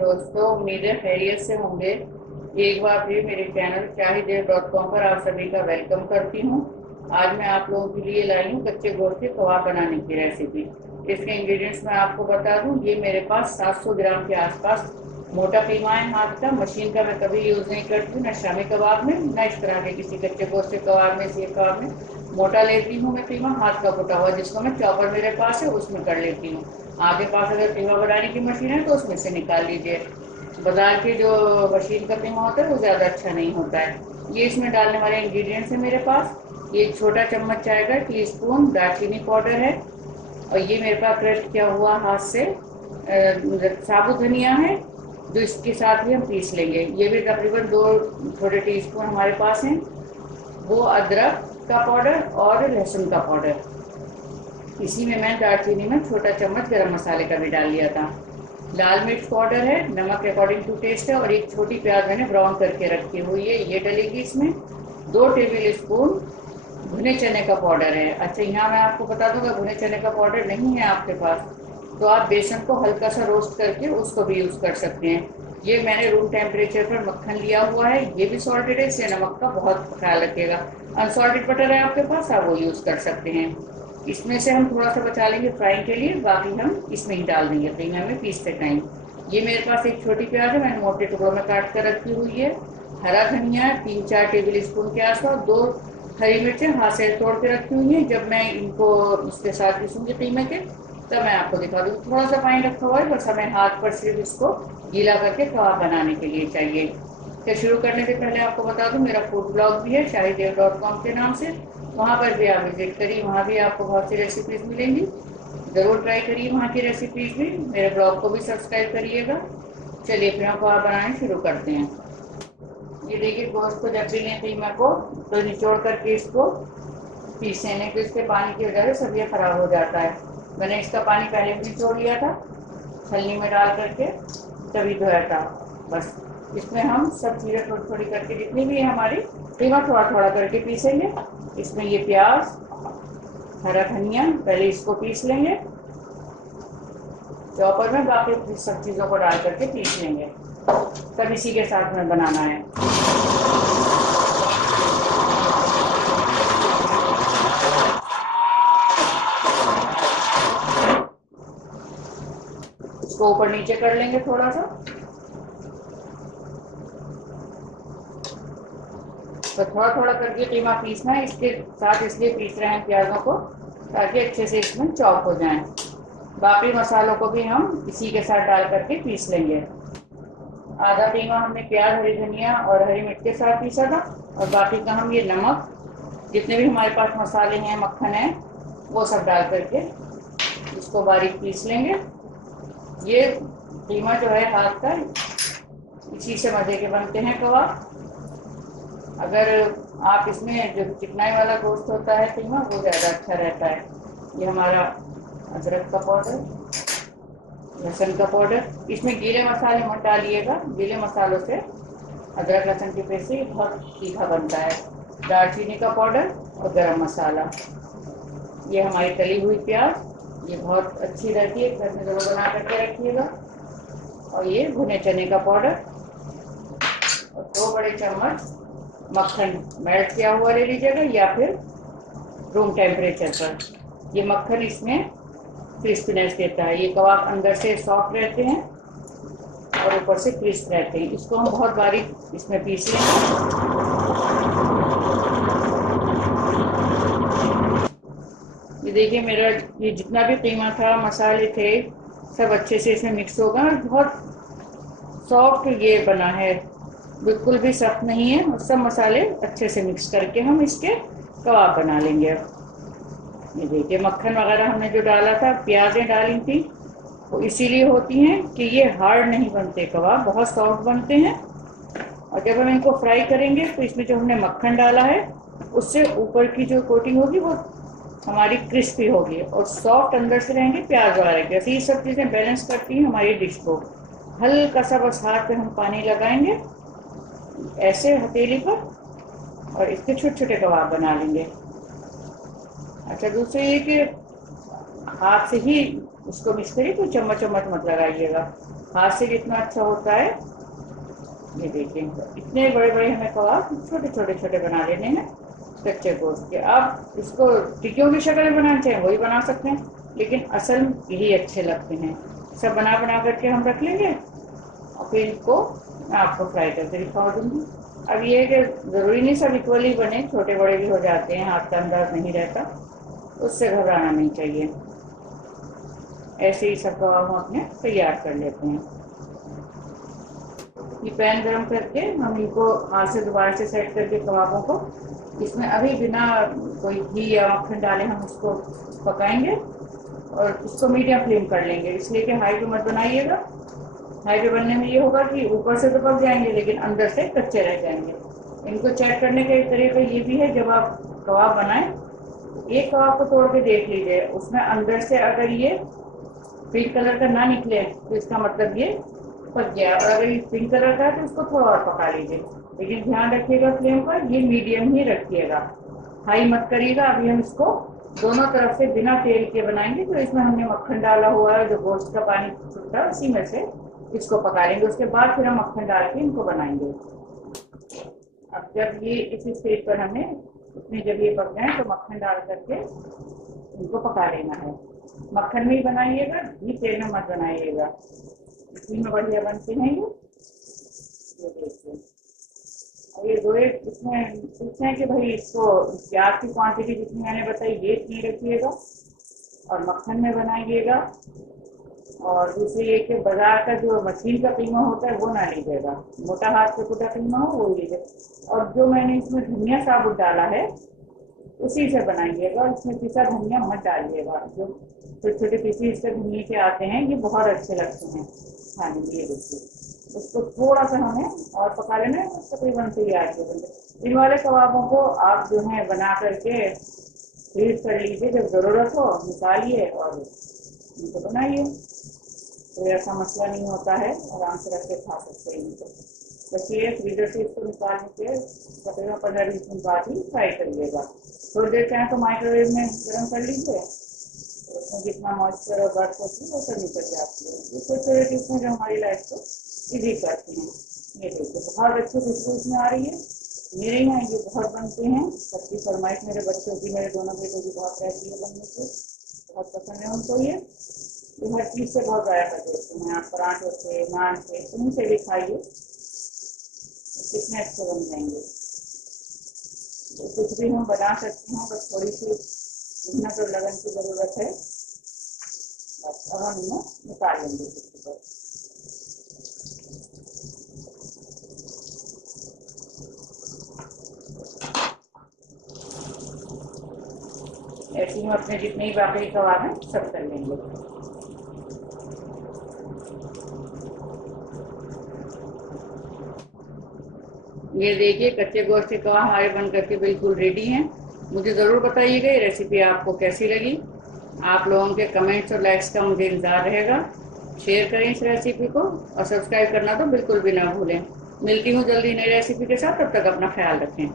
दोस्तों, उम्मीद है खैरियत से होंगे। एक बार फिर मेरे चैनल shahidev.com पर आप सभी का वेलकम करती हूँ। आज मैं आप लोगों के लिए लाई हूँ कच्चे गोश्त के कबाब बनाने की रेसिपी। इसके इंग्रेडिएंट्स मैं आपको बता दूँ। ये मेरे पास 700 ग्राम के आसपास मोटा कीमा है हाथ का। मशीन का मैं कभी यूज़ नहीं करती हूँ, न शामी कबाब में, न इस तरह के किसी कच्चे गोश्त के कबाब में, सीख कबाब में। मोटा लेती हूँ मैं कीमा, हाथ का कुटा हुआ, जिसको मैं चॉपर मेरे पास है उसमें कर लेती हूँ। आपके पास अगर कीमा बनाने की मशीन है तो उसमें से निकाल लीजिए। बाजार की जो मशीन का कीमा होता है वो ज़्यादा अच्छा नहीं होता है। ये इसमें डालने वाले इंग्रेडिएंट्स है मेरे पास। ये एक छोटा चम्मच चाय का टीस्पून दालचीनी पाउडर है। और ये मेरे पास क्रश किया हुआ हाथ से साबुत धनिया है, जो इसके साथ ही हम पीस लेंगे। ये भी तकरीबन 2 छोटे टीस्पून हमारे पास हैं। वो अदरक का पाउडर और लहसुन का पाउडर। इसी में मैं दालचीनी में छोटा चम्मच गरम मसाले का भी डाल लिया था। लाल मिर्च पाउडर है, नमक अकॉर्डिंग टू टेस्ट है, और एक छोटी प्याज मैंने ब्राउन करके रखी हुई है, ये डलेगी इसमें। 2 टेबल स्पून भुने चने का पाउडर है। अच्छा, यहाँ मैं आपको बता दूंगा, भुने चने का पाउडर नहीं है आपके पास तो आप बेसन को हल्का सा रोस्ट करके उसको भी यूज़ कर सकते हैं। ये मैंने रूम टेम्परेचर पर मक्खन लिया हुआ है, ये भी सॉल्टेड है, इससे नमक का बहुत ख्याल रखिएगा। अनसॉल्टेड बटर है आपके पास, आप वो यूज़ कर सकते हैं। इसमें से हम थोड़ा सा बचा लेंगे फ्राई के लिए, बाकी हम इसमें ही डाल देंगे कीमा में पीसते टाइम। ये मेरे पास एक छोटी प्याज है, मैंने मोटे टुकड़ों में काट कर रखी हुई है। हरा धनिया 3-4 टेबल स्पून के आसपास। 2 हरी मिर्चें हाथ से तोड़ के रखी हुई हैं। जब मैं इनको इसके साथ पीसूंगी कीमे के, तब मैं आपको दिखा दूँगी। थोड़ा सा पानी रखा हुआ है, बस हमें हाथ पर सिर्फ इसको गीला करके कबाब बनाने के लिए चाहिए। तो शुरू करने से पहले आपको बता दूं, मेरा फूड ब्लॉग भी है shahidev.com के नाम से। वहाँ पर भी आप विजिट करिए, वहाँ भी आपको बहुत सी रेसिपीज़ मिलेंगी। ज़रूर ट्राई करिए वहाँ की रेसिपीज़ भी। मेरे ब्लॉग को भी सब्सक्राइब करिएगा। चलिए फिर हम कबाब बनाने शुरू करते हैं। ये देखिए, गोश्त को जब भी लें कीमा को, तो निचोड़ करके इसको पीसें, नहीं तो इसके पानी की वजह से सब ये खराब हो जाता है। मैंने इसका पानी पहले भी निचोड़ लिया था, छलनी में डाल करके तभी धोया था। बस इसमें हम सब चीज़ें थोड़ी थोड़ी करके, जितनी भी है हमारी कीमा, थोड़ा थोड़ा करके पीसेंगे। इसमें ये प्याज, हरा धनिया, पहले इसको पीस लेंगे चॉपर में, बाकी सब चीज़ों को डाल करके पीस लेंगे। सब इसी के साथ में बनाना है। इसको ऊपर नीचे कर लेंगे थोड़ा सा। तो थोड़ा थोड़ा करके कीमा पीसना है, इसके साथ इसलिए पीस रहे हैं प्याजों को, ताकि अच्छे से इसमें चॉप हो जाएं। बाकी मसालों को भी हम इसी के साथ डाल करके पीस लेंगे। आधा कीमा हमने प्याज, हरी धनिया और हरी मिर्च के साथ पीसा था, और बाकी का हम ये नमक, जितने भी हमारे पास मसाले हैं, मक्खन है, वो सब डाल करके इसको बारीक पीस लेंगे। ये कीमा जो है हाथ का, इसी से मज़े के बनते हैं कबाब। अगर आप इसमें जो चिकनाई वाला गोश्त होता है कीमा, वो ज़्यादा अच्छा रहता है। ये हमारा अदरक का पाउडर, लहसुन का पाउडर। इसमें गीले मसाले मत डालिएगा, गीले मसालों से अदरक लहसुन की पेस्ट से बहुत तीखा बनता है। दालचीनी का पाउडर और गरम मसाला। ये हमारी तली हुई प्याज, ये बहुत अच्छी रहती है, घर में ज़रूर बना करके रखिएगा। और ये भुने चने का पाउडर, और 2 बड़े चम्मच मक्खन मेल्ट किया हुआ ले लीजिएगा, या फिर रूम टेम्परेचर पर। ये मक्खन इसमें क्रिस्पीनेस देता है। ये कबाब अंदर से सॉफ्ट रहते हैं और ऊपर से क्रिस्प रहते हैं। इसको हम बहुत बारीक इसमें पीस लेंगे। ये देखिए, मेरा ये जितना भी कीमा था, मसाले थे, सब अच्छे से इसमें मिक्स होगा, और बहुत सॉफ्ट ये बना है, बिल्कुल भी सख्त नहीं है। और सब मसाले अच्छे से मिक्स करके हम इसके कबाब बना लेंगे। ये देखिए, मक्खन वगैरह हमने जो डाला था, प्याज़ें डाली थी, वो इसीलिए होती हैं कि ये हार्ड नहीं बनते, कबाब बहुत सॉफ्ट बनते हैं। और जब हम इनको फ्राई करेंगे तो इसमें जो हमने मक्खन डाला है, उससे ऊपर की जो कोटिंग होगी वो हमारी क्रिस्पी होगी, और सॉफ्ट अंदर से रहेंगे प्याज वगैरह के। ऐसे ये सब चीज़ें बैलेंस करती हैं हमारी डिश को। हल्का सा बस हाथ पे हम पानी लगाएंगे ऐसे हथेली पर, और इसके छोटे छोटे कबाब बना लेंगे। अच्छा, दूसरे ये कि हाथ से ही उसको मिक्स करिए, कोई चम्मच चम्मच मत लगाइएगा, हाथ से जितना अच्छा होता है। ये देखिए इतने बड़े बड़े हमें कबाब छोटे छोटे छोटे बना लेने हैं कच्चे गोश्त के। आप इसको टिक्कियों की शक्ल में बनाना चाहें वही बना सकते हैं, लेकिन असल यही अच्छे लगते हैं। सब बना बना करके हम रख लेंगे और फिर इनको मैं आपको फ्राई करके दिखा दूंगी। अब ये कि ज़रूरी नहीं सब इक्वली बने, छोटे बड़े भी हो जाते हैं, हाथ का अंदाज नहीं रहता, उससे घबराना नहीं चाहिए। ऐसे ही सब कबाब हम अपने तैयार कर लेते हैं। ये पैन गरम करके हम इनको हाथ से दोबारा से सेट करके कबाबों को इसमें अभी बिना कोई घी या मक्खन डाले हम इसको पकाएंगे और इसको मीडियम फ्लेम कर लेंगे, इसलिए कि हाई पे मत बनाइएगा। हाई पे बनने में ये होगा कि ऊपर से तो पक जाएंगे लेकिन अंदर से कच्चे रह जाएंगे। इनको चेक करने का एक तरीका ये भी है, जब आप कबाब बनाएं एक कबाब को तोड़ के देख लीजिए, उसमें अंदर से अगर ये पिंक कलर का ना निकले तो इसका मतलब ये पक गया, और अगर ये पिंक कलर का है तो इसको थोड़ा और पका लीजिए, लेकिन ध्यान रखिएगा फ्लेम पर ये मीडियम ही रखिएगा, हाई मत करिएगा। अभी हम इसको दोनों तरफ से बिना तेल के बनाएंगे, तो इसमें हमने मक्खन डाला हुआ है, जो गोश्त का पानी छूटता है उसी में से इसको पका लेंगे, उसके बाद फिर हम मक्खन डाल के इनको बनाएंगे। अब जब ये इस स्टेज पर हमें इतनी जब ये पक जाए तो मक्खन डाल करके इनको पका लेना है। मक्खन में ही बनाइएगा, घी तेल में मत बनाइएगा, इसी में बढ़िया बनते हैं ये देखिए। और ये दो एक इसमें पूछते हैं कि भाई इसको प्याज की क्वांटिटी जितनी मैंने बताई ये इतनी रखिएगा और मक्खन में बनाइएगा। और दूसरी ये कि बाजार का जो मछली का कीमा होता है वो ना लीजिएगा, मोटा हाथ से कुटा कीमा हो वो लीजिए। और जो मैंने इसमें धनिया साबुत डाला है उसी से बनाइएगा, इसमें पिसा धनिया मत डालिएगा। जो छोटे छोटे पीसी इससे धनिया के आते हैं ये बहुत अच्छे लगते हैं खाने में। ये देखिए उसको थोड़ा सा हमें और पका लेना है, तकरीबन तैयार हो जाएंगे। इन वाले कबाबों को आप जो है बना करके फ्रीज कर लीजिए, जब ज़रूरत हो निकालिए और इनको बनाइए, तो ऐसा मसला नहीं होता है, आराम से रख के खा सकते हैं इनको। बस ये फ्रीजर से इसको निकालने के तकरीबन 15-20 मिनट बाद ही फ्राई करिएगा। थोड़ी देर चाहें तो माइक्रोवेव में गर्म कर लीजिए, तो उसमें जितना मॉइस्चर और बर्फ होती है वो सब निकल जाती है। ये छोटे छोटे टिप्स हैं जो हमारी लाइफ को ईजी करती हैं। ये देखिए बहुत अच्छी खुशबू इसमें आ रही है। मेरे यहाँ ये बहुत बनते हैं, सबकी फरमाइश मेरे बच्चों की, मेरे दोनों बेटों की बहुत रहती है बनने से, बहुत पसंद है उनको। ये हर चीज़ से बहुत ज़्यादा देते हैं, आप पराठे से नान से कहीं से भी खाइए, कितने अच्छे बन जाएंगे। तो कुछ भी हम बना सकते हैं, बस थोड़ी सी मेहनत और लगन की ज़रूरत है। बस अब हम इन्हें निकाल लेंगे किसी पर। ऐसे ही हम अपने जितने ही बाकी कबाब हैं सब कर लेंगे। ये देखिए कच्चे गोश्त के कबाब हमारे बन करके बिल्कुल रेडी हैं। मुझे ज़रूर बताइएगा ये रेसिपी आपको कैसी लगी। आप लोगों के कमेंट्स और लाइक्स का मुझे इंतज़ार रहेगा। शेयर करें इस रेसिपी को और सब्सक्राइब करना तो बिल्कुल भी ना भूलें। मिलती हूँ जल्दी नई रेसिपी के साथ, तब तक अपना ख्याल रखें।